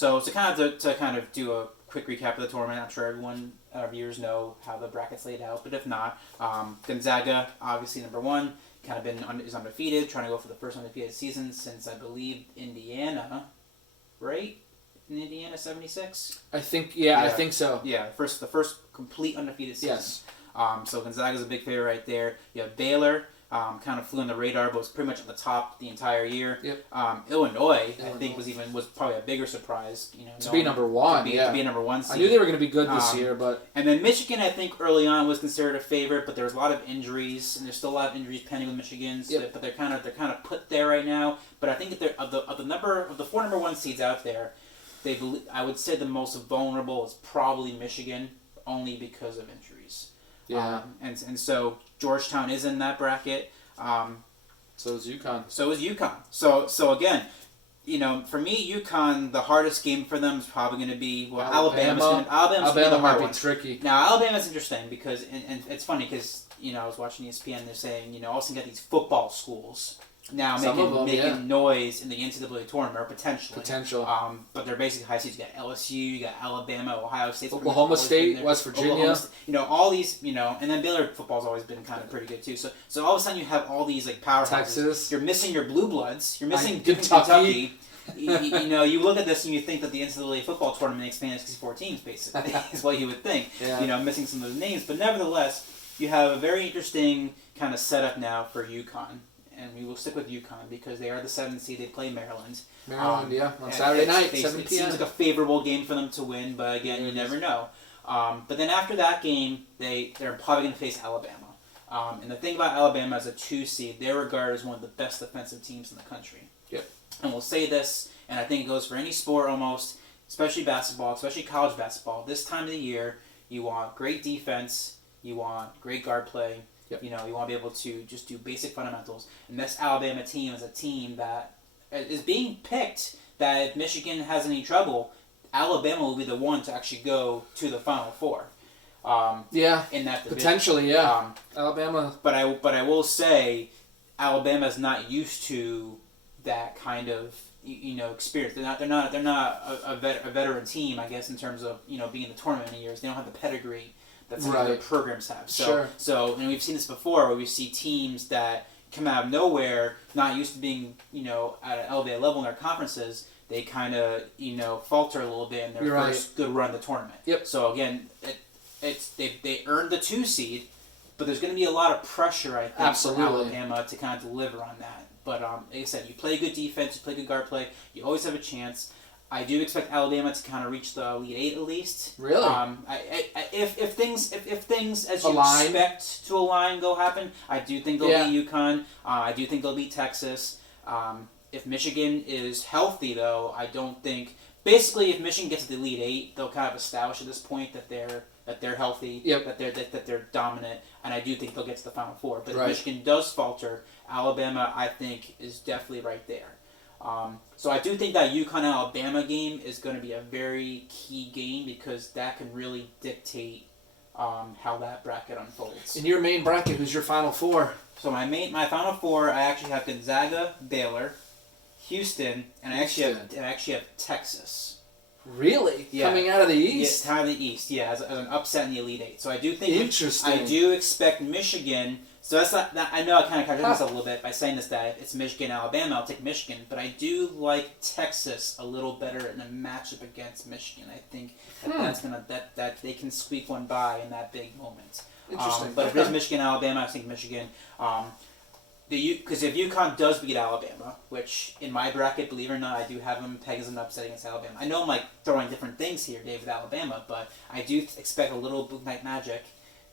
So to kind of do a quick recap of the tournament, I'm sure everyone, our viewers know how the bracket's laid out, but if not, Gonzaga, obviously number one, kind of is undefeated, trying to go for the first undefeated season since I believe Indiana, right? In Indiana, 76? I think so. Yeah, the first complete undefeated season. Yes. So Gonzaga's a big favorite right there. You have Baylor, kind of flew on the radar, but was pretty much at the top the entire year. Yep. Illinois, I think, was probably a bigger surprise. To be number one, to be a number one seed. I knew they were going to be good this year, but... And then Michigan, I think, early on was considered a favorite, but there was a lot of injuries, and there's still a lot of injuries pending with Michigan. So but they're kind of put there right now. But I think that of the four number one seeds out there, I would say the most vulnerable is probably Michigan, only because of injuries. Yeah. And so Georgetown is in that bracket. So is UConn. So again, for me, UConn, the hardest game for them is probably going to be Alabama might be tricky. Now Alabama's interesting because and it's funny because I was watching ESPN. They're saying also got these football schools now making noise in the NCAA tournament, or potential. But they're basically high seeds. You got LSU, you got Alabama, Ohio State, Oklahoma State, West Virginia. All these, and then Baylor football's always been kind of pretty good too. So all of a sudden you have all these powerhouses. Texas. You're missing your blue bloods. You're missing Kentucky. You look at this and you think that the NCAA football tournament expanded to 64 teams, basically, is what you would think. Yeah. Missing some of those names, but nevertheless, you have a very interesting kind of setup now for UConn. And we will stick with UConn because they are the 7th seed. They play Maryland. On Saturday night, 7 p.m. It seems like a favorable game for them to win, but again, you never know. But then after that game, they're probably going to face Alabama. And the thing about Alabama as a 2 seed, they're regarded as one of the best defensive teams in the country. Yep. And we'll say this, and I think it goes for any sport almost, especially basketball, especially college basketball. This time of the year, you want great defense, you want great guard play. Yep. You want to be able to just do basic fundamentals. And this Alabama team is a team that is being picked that if Michigan has any trouble, Alabama will be the one to actually go to the Final Four. In that division. Potentially, yeah. Alabama. But I will say, Alabama's not used to that kind of experience. They're not a veteran team, I guess, in terms of being in the tournament many years. They don't have the pedigree that some other programs have. So and we've seen this before where we see teams that come out of nowhere, not used to being, at an elevated level in their conferences, they kind of, falter a little bit in their first good run of the tournament. Yep. So again, they earned the 2 seed, but there's going to be a lot of pressure, I think, for Alabama to kind of deliver on that. But like I said, you play good defense, you play good guard play, you always have a chance. I do expect Alabama to kind of reach the Elite Eight at least. Really? If things as you expect to align go happen, I do think they'll beat UConn. I do think they'll beat Texas. If Michigan is healthy, though, I don't think. Basically, if Michigan gets to the Elite Eight, they'll kind of establish at this point that they're healthy, that they're dominant, and I do think they'll get to the Final Four. But if Michigan does falter, Alabama, I think, is definitely right there. So I do think that UConn-Alabama game is going to be a very key game because that can really dictate how that bracket unfolds. In your main bracket, who's your Final Four? So my Final Four, I actually have Gonzaga, Baylor, Houston, and I actually have Texas. Really? Yeah. Coming out of the East? Yeah, out of the East, as an upset in the Elite Eight. So I do think... Interesting. I do expect Michigan... So that's not... I know I kind of contradict myself a little bit by saying this, that it's Michigan, Alabama, I'll take Michigan. But I do like Texas a little better in a matchup against Michigan. I think that's gonna... That they can squeak one by in that big moment. Interesting. But if it is Michigan, Alabama, I think Michigan... Because if UConn does beat Alabama, which in my bracket, believe it or not, I do have them pegged as an upset against Alabama. I know I'm throwing different things here, Dave, with Alabama, but I do expect a little Book Night magic,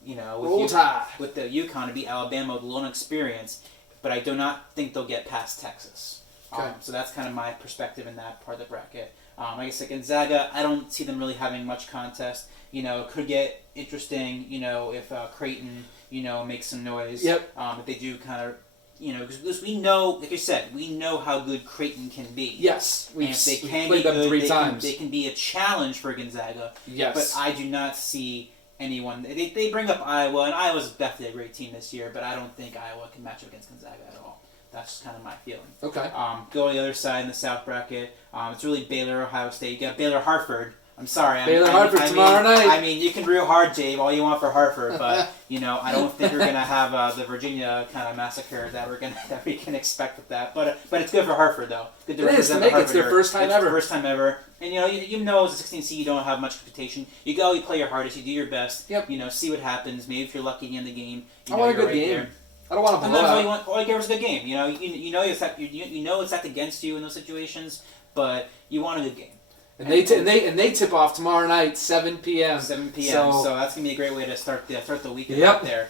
with the UConn to beat Alabama with a little experience, but I do not think they'll get past Texas. Okay. So that's kind of my perspective in that part of the bracket. Like I said, Gonzaga, I don't see them really having much contest. It could get interesting, if Creighton, makes some noise. Yep. If they do kind of... because we know, like I said, we know how good Creighton can be. Yes, we've played them 3 times. They can be a challenge for Gonzaga. Yes. But I do not see anyone... They bring up Iowa, and Iowa's definitely a great team this year, but I don't think Iowa can match up against Gonzaga at all. That's just kind of my feeling. Okay. Go to the other side in the South bracket. It's really Baylor, Ohio State. You got Baylor, Hartford. I'm sorry. Hartford tomorrow night. I mean, you can real hard, Dave, all you want for Hartford, but I don't think we're gonna have the Virginia kind of massacre that we can expect with that. But it's good for Hartford though. Good to represent Hartford. It's their first time ever. First time ever. And you know as a 16 seed you don't have much expectation. You go, you play your hardest, you do your best. Yep. See what happens. Maybe if you're lucky in the game. I want a good game. There. I don't want to blow out. All you care is a good game. You know it's stacked against you in those situations, but you want a good game. And they tip off tomorrow night, 7 p.m. 7 p.m. So that's gonna be a great way to start the weekend yep. out there.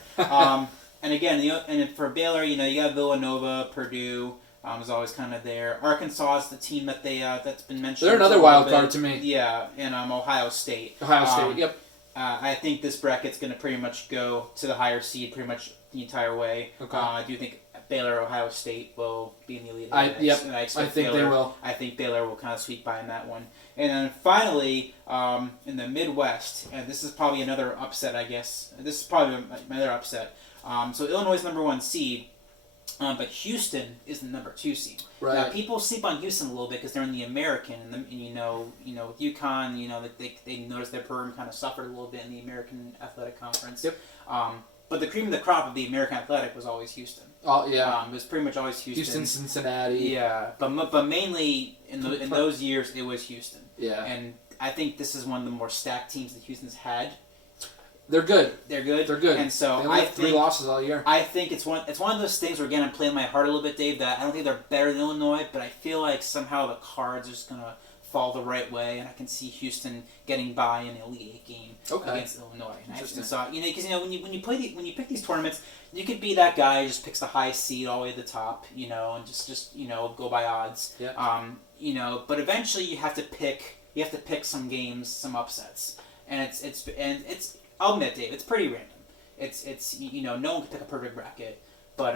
And again, and for Baylor, you got Villanova, Purdue. Is always kind of there. Arkansas is the team that that's been mentioned. They're another wild card to me. Yeah, and Ohio State. Yep. I think this bracket's going to pretty much go to the higher seed pretty much the entire way. Okay. I do think Baylor, Ohio State will be in the Elite Yep. And I think Baylor, they will. I think Baylor will kind of sweep by in that one. And then finally, in the Midwest, and this is probably another upset, I guess. This is probably my other upset. So Illinois is number 1 seed. But Houston is the number 2 seed. Right. Now people sleep on Houston a little bit because they're in the American, and with UConn, they noticed their program kind of suffered a little bit in the American Athletic Conference. Yep. But the cream of the crop of the American Athletic was always Houston. Oh yeah. It was pretty much always Houston. Houston, Cincinnati. Yeah, but mainly in those years it was Houston. Yeah. And I think this is one of the more stacked teams that Houston's had. They're good. They're good. And so they only have 3 losses all year. I think it's one of those things where, again, I'm playing my heart a little bit, Dave, that I don't think they're better than Illinois, but I feel like somehow the cards are just going to fall the right way, and I can see Houston getting by in the Elite 8 game against Illinois. Interesting. So because when you pick these tournaments, you could be that guy who just picks the high seed all the way to the top, and just go by odds. Yeah. But eventually you have to pick some games, some upsets, and it's I'll admit, Dave, it's pretty random. It's no one can pick a perfect bracket, but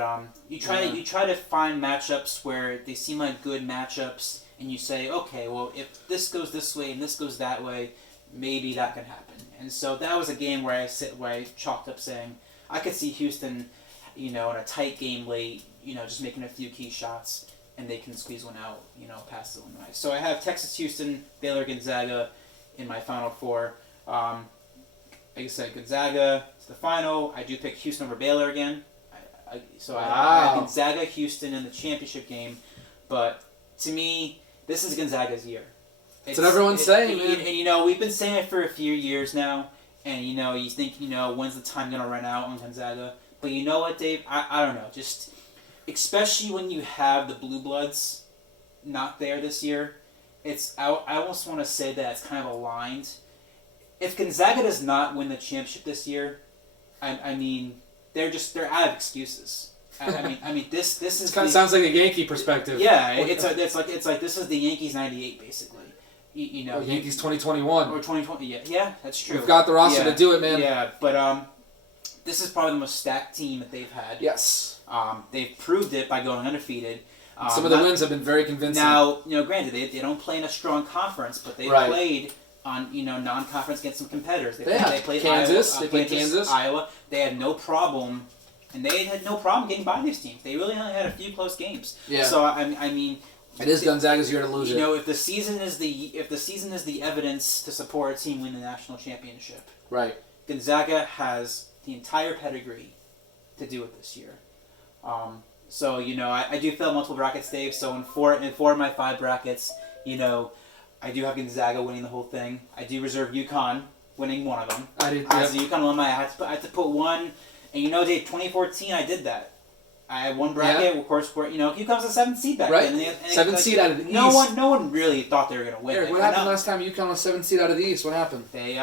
you try to find matchups where they seem like good matchups, and you say, okay, well, if this goes this way and this goes that way, maybe that can happen. And so that was a game where I chalked up saying I could see Houston, in a tight game late, just making a few key shots, and they can squeeze one out, past Illinois. So I have Texas, Houston, Baylor, Gonzaga in my Final Four. Like I said, Gonzaga to the final. I do pick Houston over Baylor again. I have Gonzaga, Houston in the championship game. But to me, this is Gonzaga's year. That's what everyone's saying, man. And we've been saying it for a few years now. And you think, when's the time going to run out on Gonzaga? But you know what, Dave? I don't know. Just, especially when you have the Blue Bloods not there this year, I almost want to say that it's kind of aligned. If Gonzaga does not win the championship this year, I mean, they're out of excuses. I mean, this is kind of sounds like a Yankee perspective. Yeah, it's like this is the Yankees '98 basically. Or Yankees 2021 or 2020. Yeah, that's true. We've got the roster to do it, man. Yeah, but this is probably the most stacked team that they've had. Yes. They've proved it by going undefeated. Some of the wins have been very convincing. Now, granted, they don't play in a strong conference, but they played on non-conference against some competitors. They played Kansas. Iowa, they played Kansas, Iowa. They had no problem, and they had no problem getting by these teams. They really only had a few close games. Yeah. So I mean, it is Gonzaga's year to lose it. If the season is the evidence to support a team win the national championship, right? Gonzaga has the entire pedigree to do it this year. So I do fill multiple brackets, Dave. So in four of my 5 brackets, I do have Gonzaga winning the whole thing. I do reserve UConn winning one of them. As a UConn alumni, I had to put one. And Dave, 2014, I did that. I had one bracket, of course, where UConn's a 7th seed back then. And 7th seed out of the East. No one really thought they were going to win. Eric, what happened last time UConn was 7th seed out of the East? What happened? They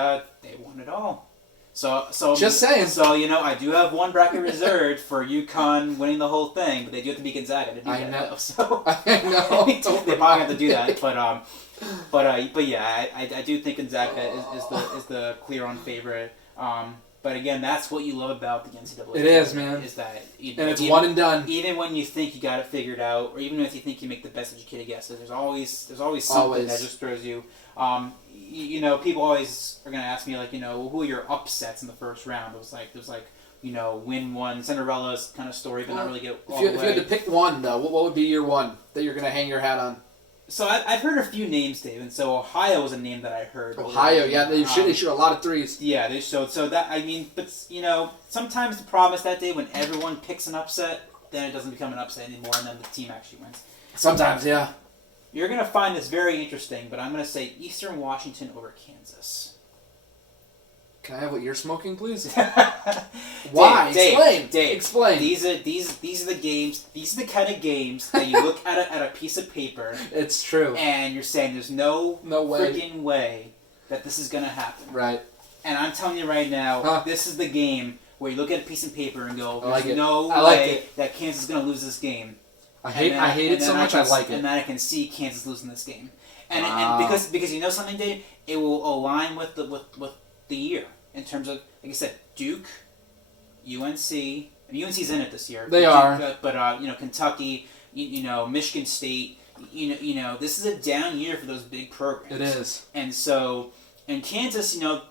won it all. So just saying. So I do have one bracket reserved for UConn winning the whole thing, but they do have to beat Gonzaga to do that. Know. So I know. They probably have to do that, but yeah, I do think Gonzaga is the clear-on favorite. But again, that's what you love about the NCAA. It is, man. Is that and it's one and done. Even when you think you got it figured out, or even if you think you make the best educated guesses, there's always something that just throws you. People always are gonna ask me who are your upsets in the first round? It was like win one Cinderella's kind of story, but not really get all the way. If you had to pick one, though, what would be your one that you're going to hang your hat on? So I've heard a few names, Dave, and so Ohio was a name that I heard. Ohio, yeah, they shoot a lot of threes. Yeah, they showed. So that, but sometimes the problem is that day when everyone picks an upset, then it doesn't become an upset anymore, and then the team actually wins. Sometimes, yeah. You're going to find this very interesting, but I'm going to say Eastern Washington over Kansas. Can I have what you're smoking, please? Why? Dave, explain. These are the games. These are the kind of games that you look at a piece of paper. It's true. And you're saying there's no way. freaking way that this is gonna happen. Right. And I'm telling you right now, this is the game where you look at a piece of paper and go, "There's no way that Kansas is gonna lose this game." I hate it so much. I like it. And then I can see Kansas losing this game. And because you know something, Dave, it will align with the year. In terms of, like I said, Duke, UNC. UNC's in it this year. They are. But Kentucky, Michigan State. This is a down year for those big programs. It is. And so, and Kansas, didn't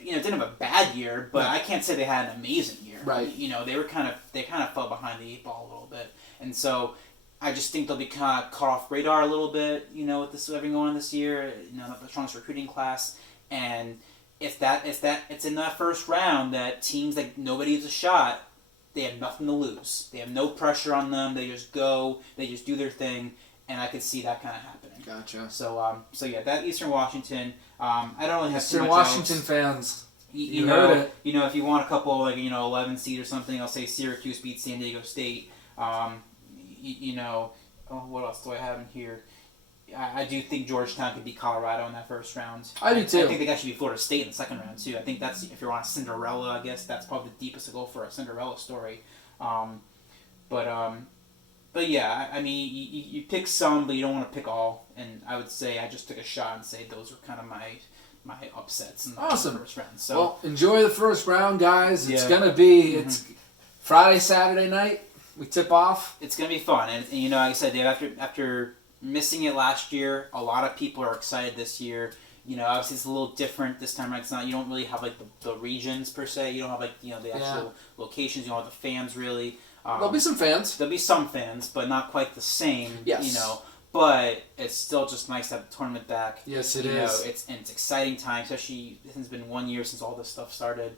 have a bad year, but I can't say they had an amazing year. Right. They kind of fell behind the 8 ball a little bit, and so I just think they'll be kind of caught off radar a little bit. With this everything going on this year, not the strongest recruiting class, and. If it's in that first round that teams that nobody has a shot, they have nothing to lose. They have no pressure on them. They just go. They just do their thing, and I could see that kind of happening. Gotcha. So yeah, that Eastern Washington. I don't really have too much Eastern Washington else. Fans. You heard it. If you want a couple 11 seed or something, I'll say Syracuse beats San Diego State. What else do I have in here? I do think Georgetown could beat Colorado in that first round. I do too. I think they actually beat Florida State in the second round too. I think that's, if you're on a Cinderella, I guess that's probably the deepest to go for a Cinderella story. But yeah, you pick some, but you don't want to pick all. And I would say I just took a shot and say those were kind of my upsets in the first round. So well, enjoy the first round, guys. It's gonna be it's Friday, Saturday night. We tip off. It's gonna be fun, and like I said, Dave, after missing it last year, a lot of people are excited this year. Obviously it's a little different this time. It's not. You don't really have like the regions per se. You don't have like the actual locations. You don't have the fans really. There'll be some fans. There'll be some fans, but not quite the same. Yes. But it's still just nice to have the tournament back. Yes, it is. It's exciting time, especially since it's been 1 year since all this stuff started.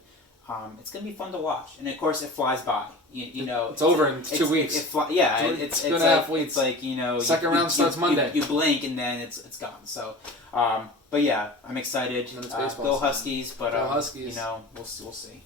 It's gonna be fun to watch, and of course it flies by. It's over in 2 weeks. It's 2.5 weeks. It's like second round starts Monday. You blink and then it's gone. So, but yeah, I'm excited. Go Huskies, but Go Huskies. we'll see.